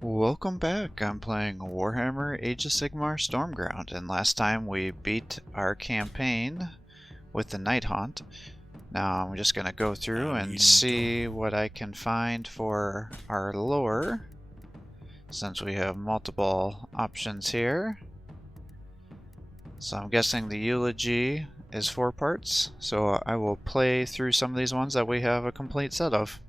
Welcome back. I'm playing Warhammer Age of Sigmar Stormground, and last time we beat our campaign with the Night Haunt. Now I'm just gonna go through and see what I can find for our lore, since we have multiple options here. So I'm guessing the eulogy is 4 parts, so I will play through some of these ones that we have a complete set of.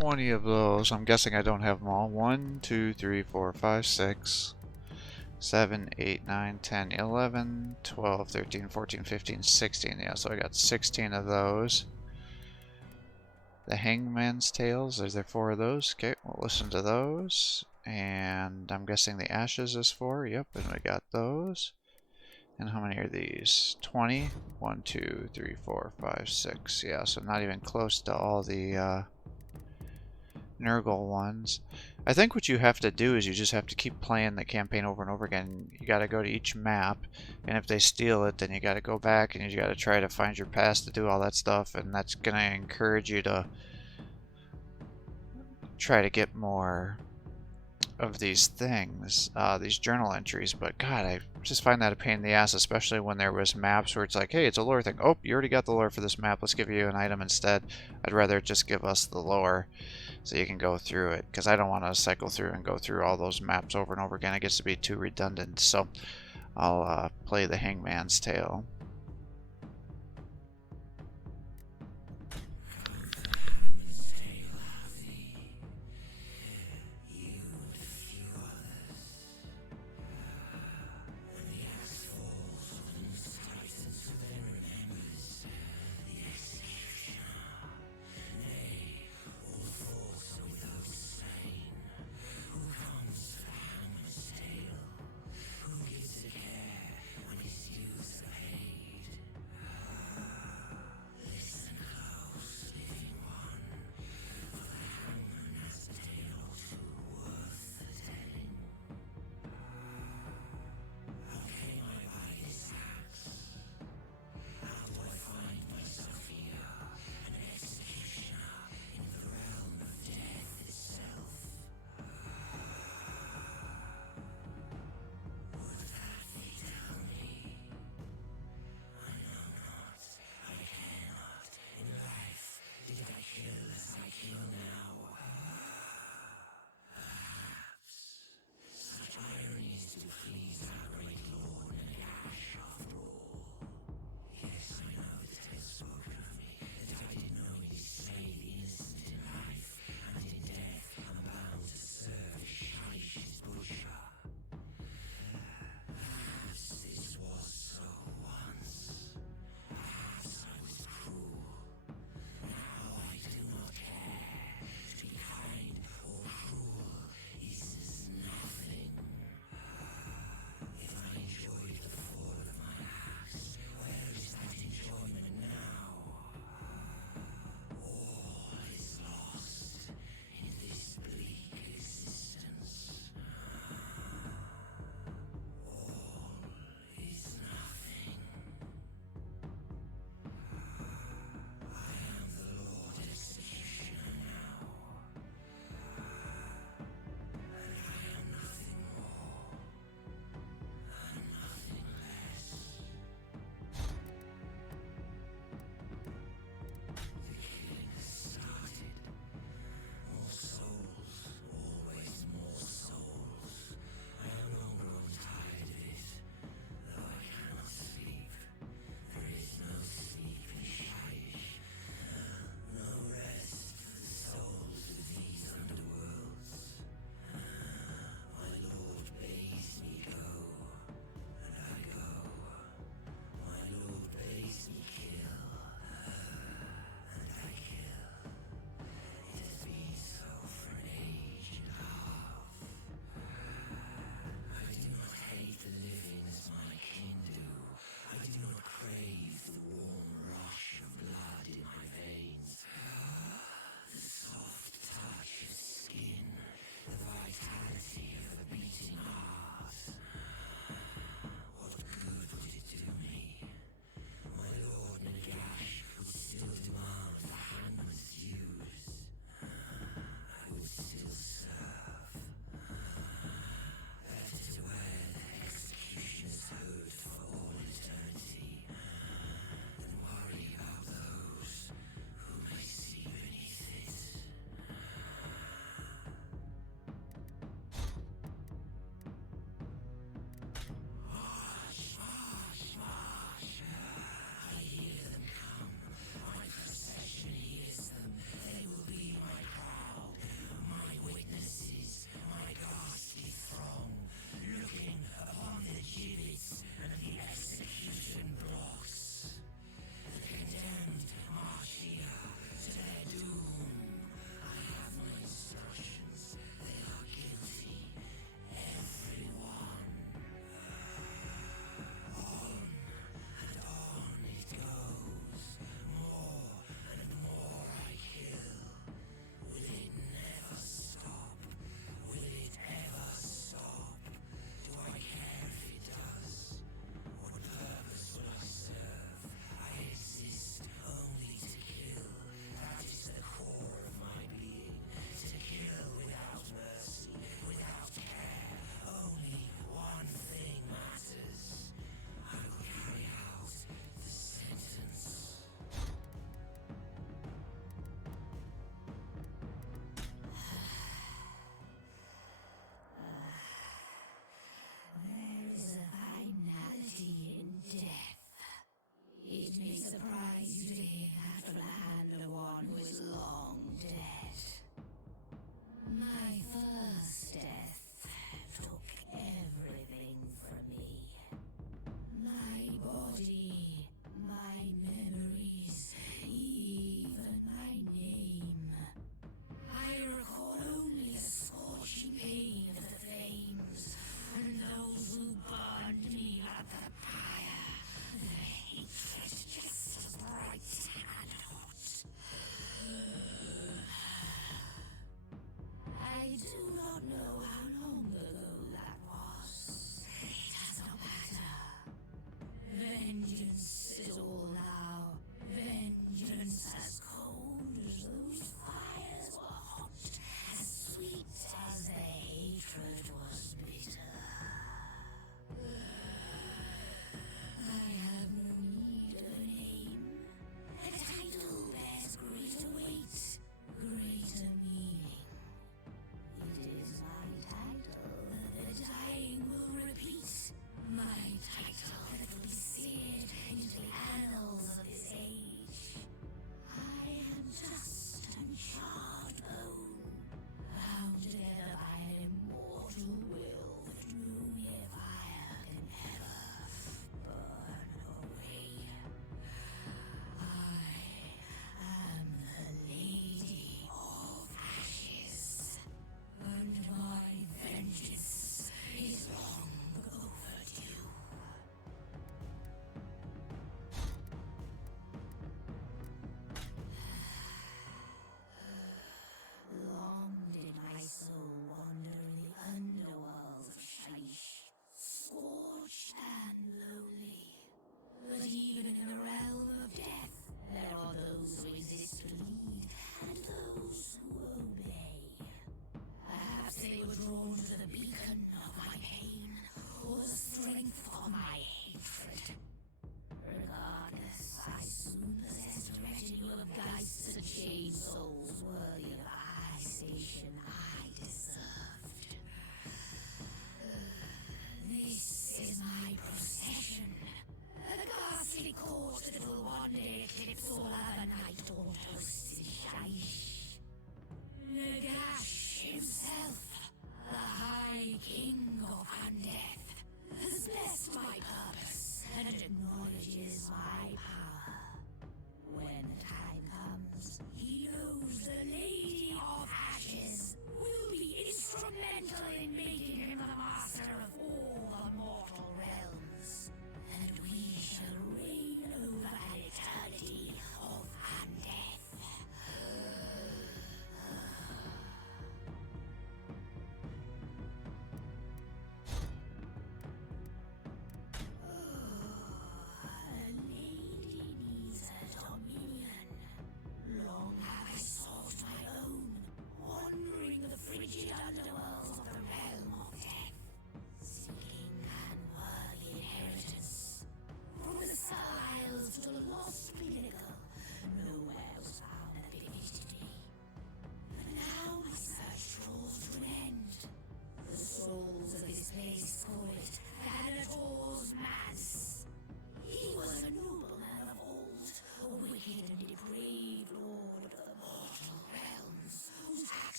20 of those. I'm guessing I don't have them all. 1, 2, 3, 4, 5, 6, 7, 8, 9, 10, 11, 12, 13, 14, 15, 16. Yeah, so I got 16 of those. The Hangman's Tales, is there 4 of those? Okay, we'll listen to those. And I'm guessing the Ashes is 4. Yep, and we got those. And how many are these? 20? 1, 2, 3, 4, 5, 6. Yeah, so not even close to all the Nurgle ones. I think what you have to do is you just have to keep playing the campaign over and over again. You got to go to each map, and if they steal it, then you got to go back and you got to try to find your past to do all that stuff, and that's going to encourage you to try to get more of these things, these journal entries. But God, I just find that a pain in the ass, especially when there was maps where it's like, hey, it's a lore thing. Oh, you already got the lore for this map. Let's give you an item instead. I'd rather just give us the lore so you can go through it, because I don't want to cycle through and go through all those maps over and over again. It gets to be too redundant. So I'll play the Hangman's Tale.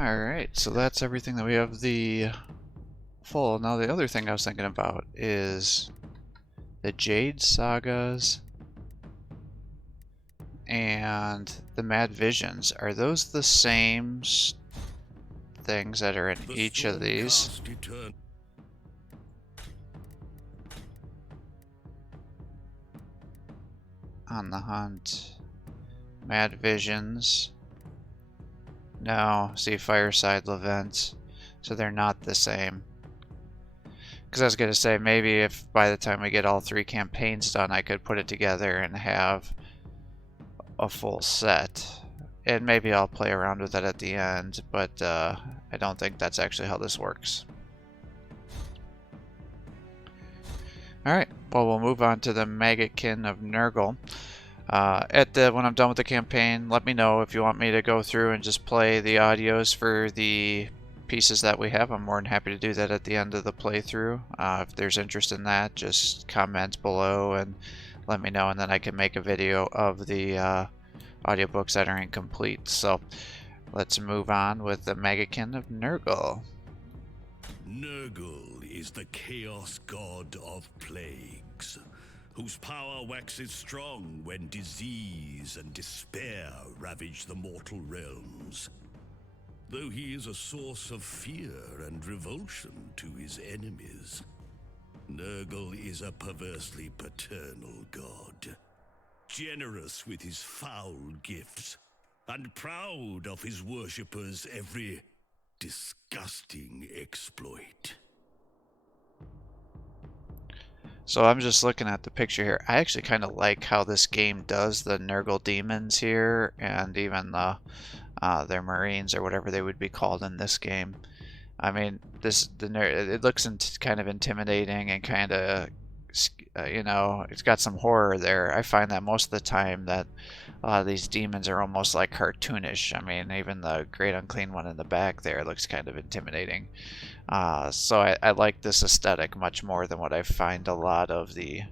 Alright, so that's everything that we have the full. Now the other thing I was thinking about is the Jade Sagas and the Mad Visions. Are those the same things that are in each of these? On the Hunt. Mad Visions. No, see Fireside Levent. So they're not the same. Because I was going to say, maybe if by the time we get all 3 campaigns done, I could put it together and have a full set. And maybe I'll play around with it at the end, but I don't think that's actually how this works. Alright, well, we'll move on to the Maggotkin of Nurgle. When I'm done with the campaign, let me know if you want me to go through and just play the audios for the pieces that we have. I'm more than happy to do that at the end of the playthrough. If there's interest in that, just comment below and let me know, and then I can make a video of the audiobooks that are incomplete. So let's move on with the Maggotkin of Nurgle. Nurgle is the chaos god of plagues, whose power waxes strong when disease and despair ravage the mortal realms. Though he is a source of fear and revulsion to his enemies, Nurgle is a perversely paternal god, generous with his foul gifts, and proud of his worshippers' every disgusting exploit. So I'm just looking at the picture here. I actually kind of like how this game does the Nurgle demons here, and even the their marines, or whatever they would be called in this game. I mean, it looks kind of intimidating and kind of, you know, it's got some horror there. I find that most of the time that a lot of these demons are almost like cartoonish. I mean, even the Great Unclean one in the back there looks kind of intimidating. So I like this aesthetic much more than what I find a lot of the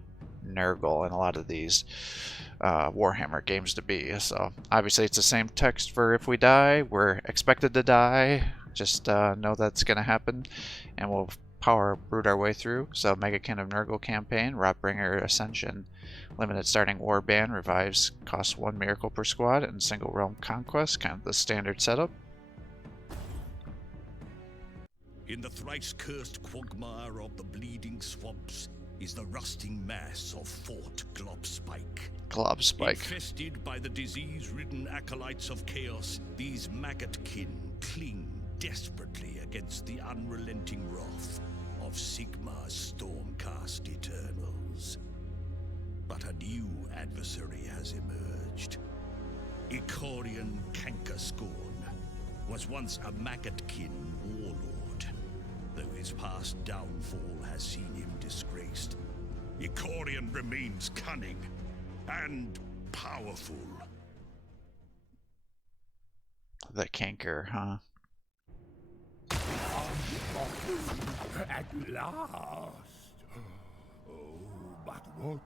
Nurgle and a lot of these Warhammer games to be. So obviously it's the same text for if we die, we're expected to die. Just know that's going to happen, and we'll power brute our way through. So Maggotkin of Nurgle campaign, Rotbringer Ascension, limited starting warband, revives, costs 1 miracle per squad, and single realm conquest, kind of the standard setup. In the thrice-cursed quagmire of the bleeding swamps is the rusting mass of Fort Globspike. Infested by the disease-ridden acolytes of chaos, these Maggotkin cling desperately against the unrelenting wrath of Sigmar's Stormcast Eternals. But a new adversary has emerged. Icorian Cankerscorn was once a Maggotkin warlord, though his past downfall has seen him disgraced. Icorian remains cunning and powerful. The canker, huh? At last! Oh, but what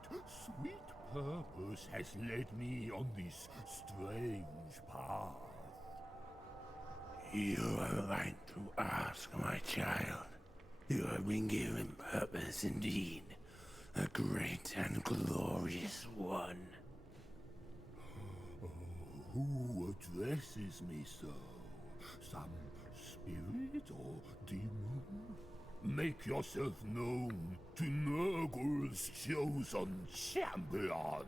sweet purpose has led me on this strange path? You are right to ask, my child. You have been given purpose indeed, a great and glorious one. Who addresses me so? Some spirit or demon? Make yourself known to Nurgle's chosen champion!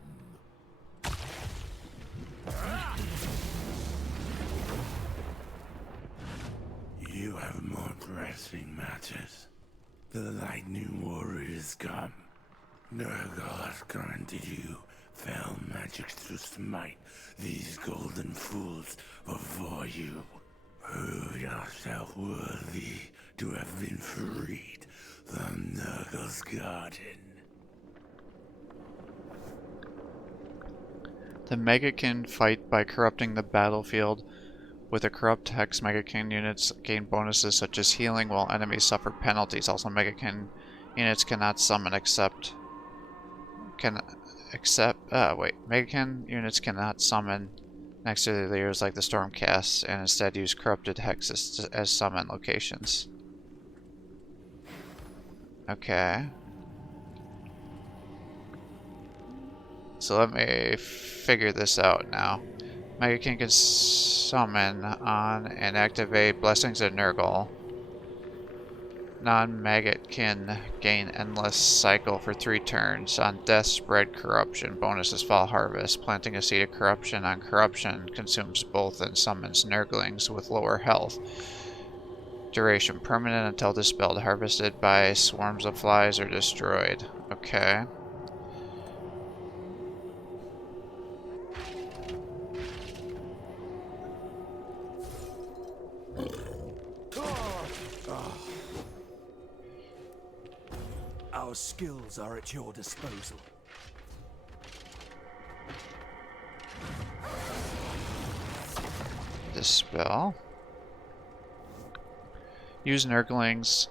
You have more pressing matters. The Lightning Warriors come. Nurgle has granted you fell magic to smite these golden fools before you. Prove yourself worthy to have been freed from Nurgle's garden. The Maggotkin fight by corrupting the battlefield. With a corrupt hex, Maggotkin units gain bonuses such as healing while enemies suffer penalties. Also, Maggotkin units cannot summon Maggotkin units cannot summon next to the leaders like the Stormcasts, and instead use corrupted hexes as summon locations. Okay. So let me figure this out now. Megakin can summon on and activate Blessings of Nurgle. Non-maggot can gain Endless Cycle for 3 turns. On death, spread corruption. Bonuses fall harvest. Planting a seed of corruption on corruption consumes both and summons Nurglings with lower health. Duration permanent until dispelled. Harvested by swarms of flies or destroyed. Okay. Our skills are at your disposal. Dispel. Use Nurglings.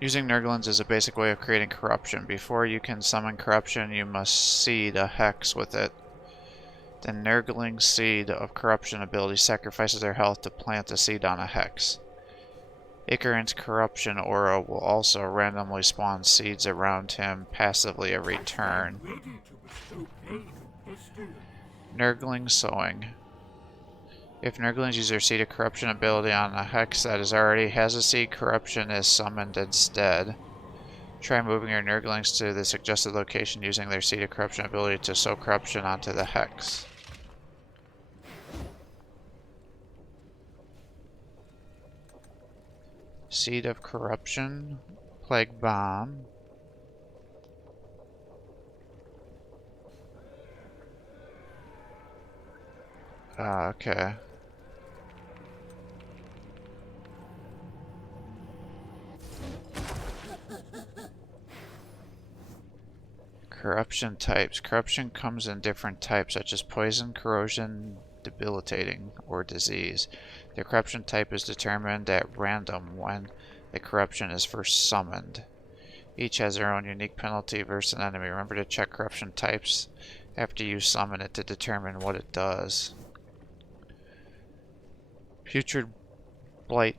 Using Nurglings is a basic way of creating corruption. Before you can summon corruption, you must seed a hex with it. The Nurgling Seed of Corruption ability sacrifices their health to plant a seed on a hex. Icarin's Corruption Aura will also randomly spawn seeds around him passively every turn. Nurgling Sowing. If Nurglings use their Seed of Corruption ability on a hex that already has a seed, corruption is summoned instead. Try moving your Nurglings to the suggested location using their Seed of Corruption ability to sow corruption onto the hex. Seed of Corruption, Plague Bomb. Okay. Corruption types. Corruption comes in different types, such as poison, corrosion, debilitating, or disease. The corruption type is determined at random when the corruption is first summoned. Each has their own unique penalty versus an enemy. Remember to check corruption types after you summon it to determine what it does. Putrid Blight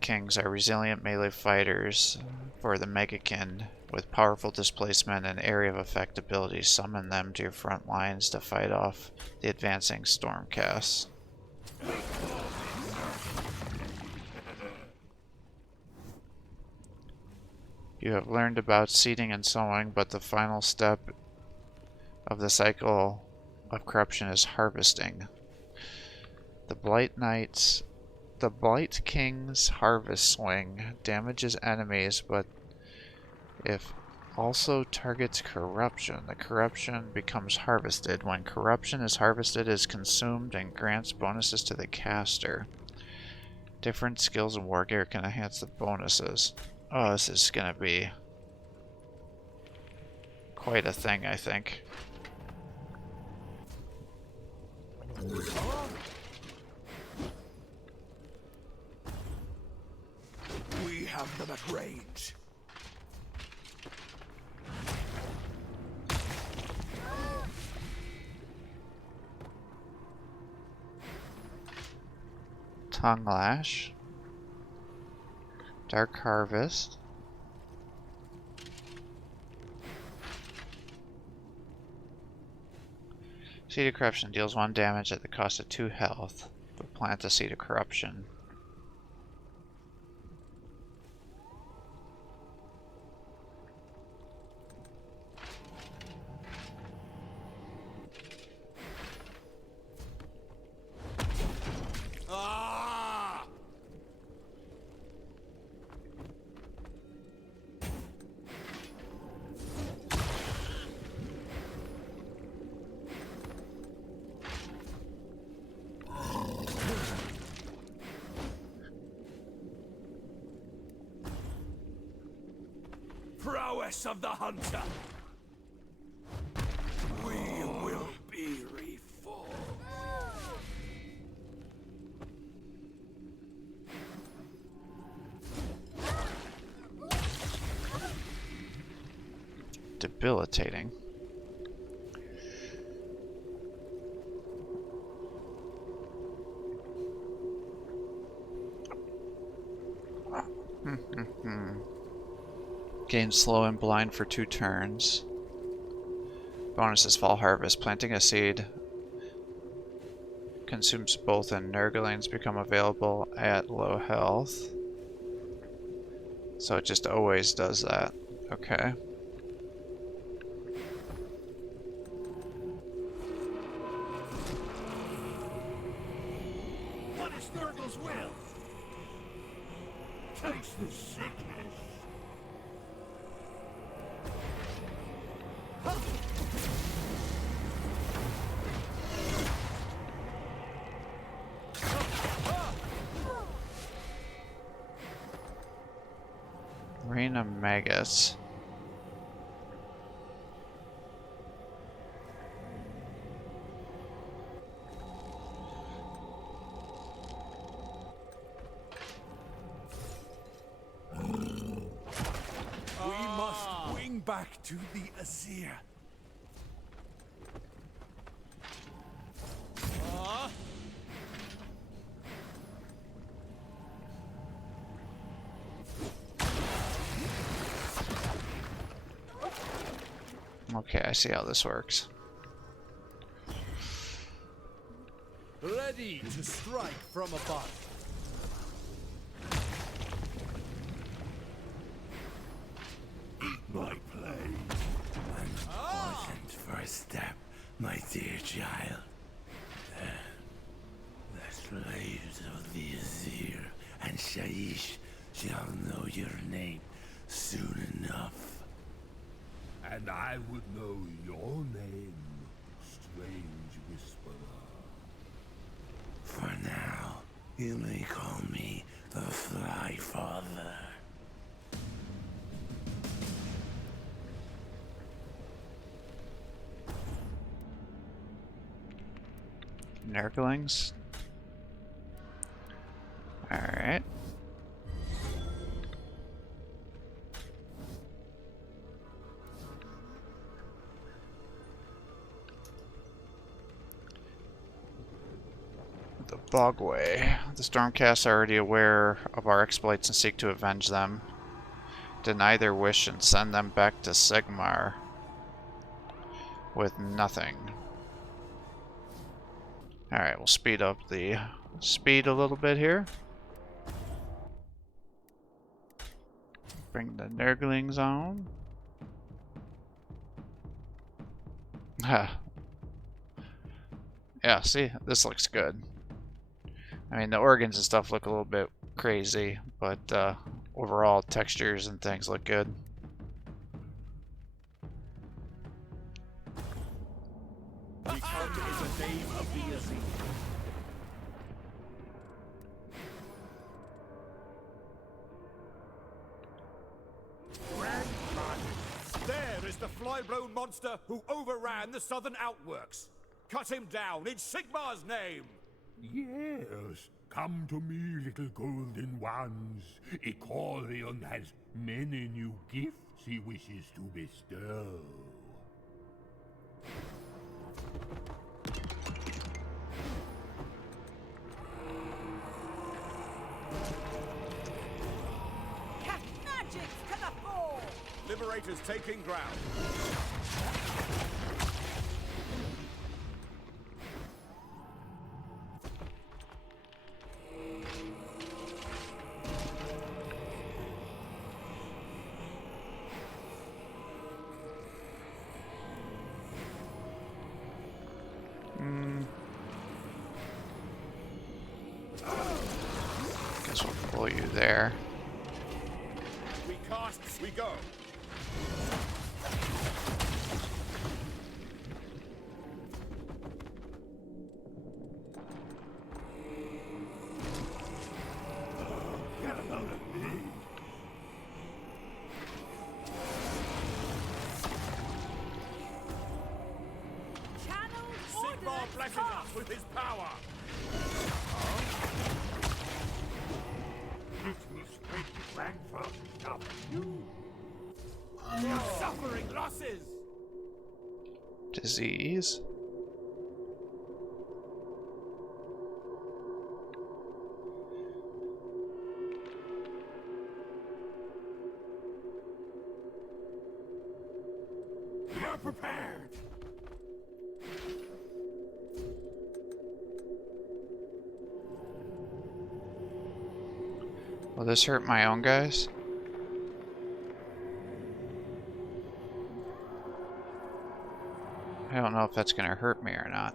Kings are resilient melee fighters for the Megakin with powerful displacement and area of effect abilities. Summon them to your front lines to fight off the advancing Stormcasts. You have learned about seeding and sowing, but the final step of the cycle of corruption is harvesting. The Blight King's Harvest Swing damages enemies, but if also targets corruption, the corruption becomes harvested. When corruption is harvested, it is consumed and grants bonuses to the caster. Different skills and war gear can enhance the bonuses. Oh, this is gonna be quite a thing, I think. We have them at range. Tongue Lash. Dark Harvest. Seed of Corruption deals 1 damage at the cost of 2 health. But plant a Seed of Corruption. Prowess of the hunter. We will be reformed. Debilitating. Gain slow and blind for 2 turns. Bonus is fall harvest. Planting a seed consumes both, and Nurglings become available at low health. So it just always does that. Okay. What is Nurgle's will? Taste the sickness. Reign of Magus. We must wing back to the Azir. Okay, I see how this works. Ready to strike from above. My plane. Unpleasant first step, my dear child. The slaves of the Azir and Shaiish shall know your name soon enough. And I would know your name, strange whisperer. For now, you may call me the Fly Father. Nurglings. Alright. The Bogway. The Stormcast are already aware of our exploits and seek to avenge them. Deny their wish and send them back to Sigmar with nothing. Alright, we'll speed up the speed a little bit here. Bring the Nurglings on. Yeah, see, this looks good. I mean, the organs and stuff look a little bit crazy, but overall textures and things look good. We come in the name of the Azir. There is the fly-blown monster who overran the southern outworks. Cut him down in Sigmar's name! Yes, come to me, little golden ones. Ikorion has many new gifts he wishes to bestow. Cast magic to the fore! Liberators taking ground. Guess we'll pull you there. We cast, we go. Get a load of me. Channel Sigmar blesses us with his power. This mistake ran from stop you. Suffering losses. Disease. You're prepared. Will this hurt my own guys? I don't know if that's gonna hurt me or not.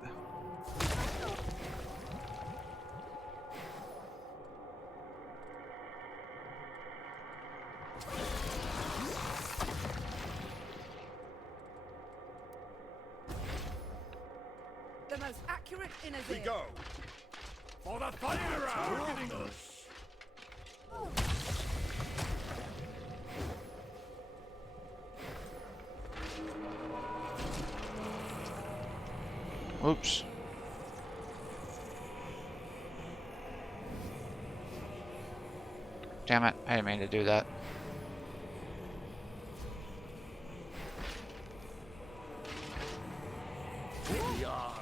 The most accurate in a We go. For the fire round. Oops. Damn it, I didn't mean to do that. We are.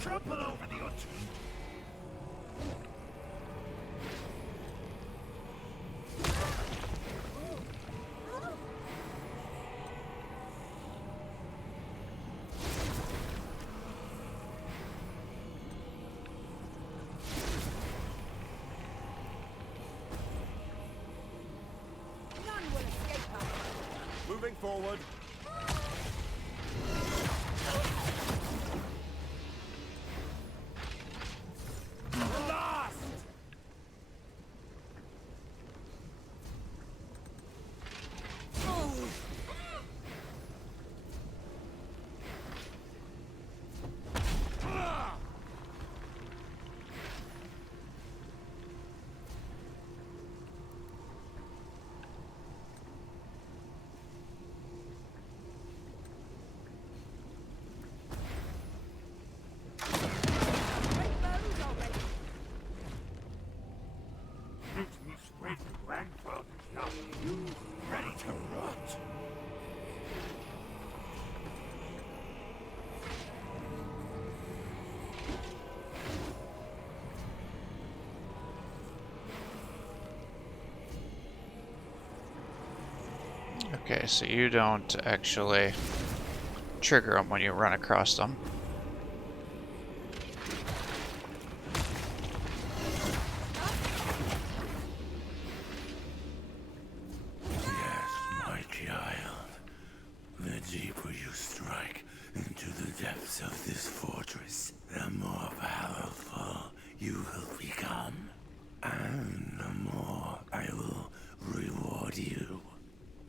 Trample over the unseen. None will escape us. Moving forward. Blast! Rainbows already. Makes me spread the grandfather's love. You ready to rot? Okay, so you don't actually trigger them when you run across them. Yes, my child. The deeper you strike into the depths of this fortress, the more powerful you will become. And the more I will reward you.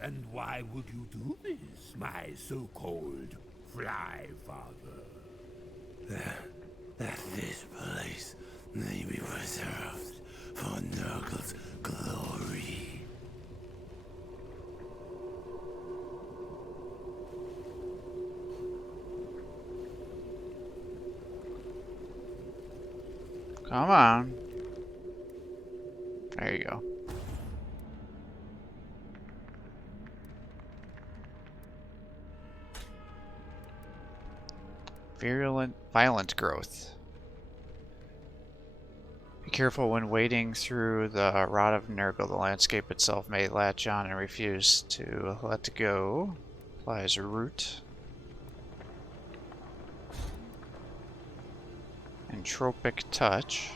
And why would you do this, my so-called fly father? That this place may be preserved for Nurgle's glory. Come on. There you go. Violent growth. Careful when wading through the rod of Nurgle. The landscape itself may latch on and refuse to let go. Applies root. Entropic touch.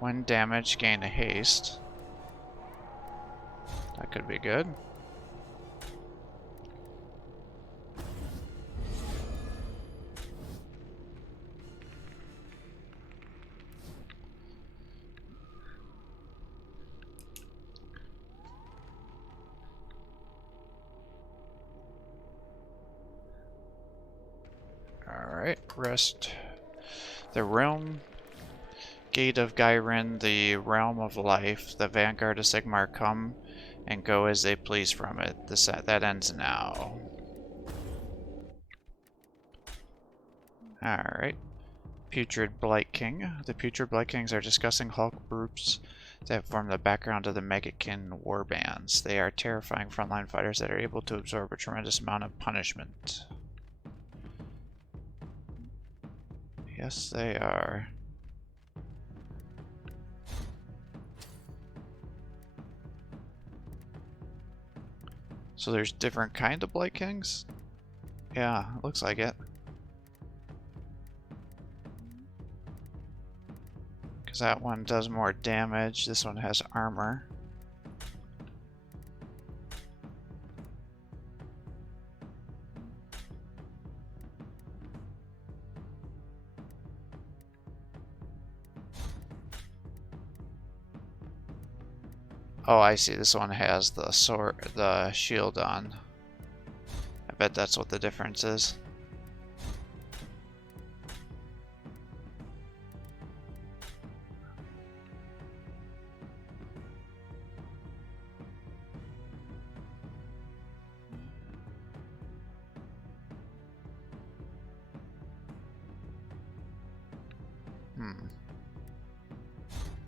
When damaged, gain a haste. That could be good. Alright, rest. The realm. Gate of Gyrin, the realm of life. The vanguard of Sigmar come and go as they please from it. That ends now. Alright. Putrid Blight King. The Putrid Blight Kings are disgusting Hulk groups that form the background of the Megakin warbands. They are terrifying frontline fighters that are able to absorb a tremendous amount of punishment. Yes, they are. So there's different kind of Blight Kings? Yeah, looks like it. Because that one does more damage, this one has armor. Oh, I see. This one has the sword, the shield on. I bet that's what the difference is.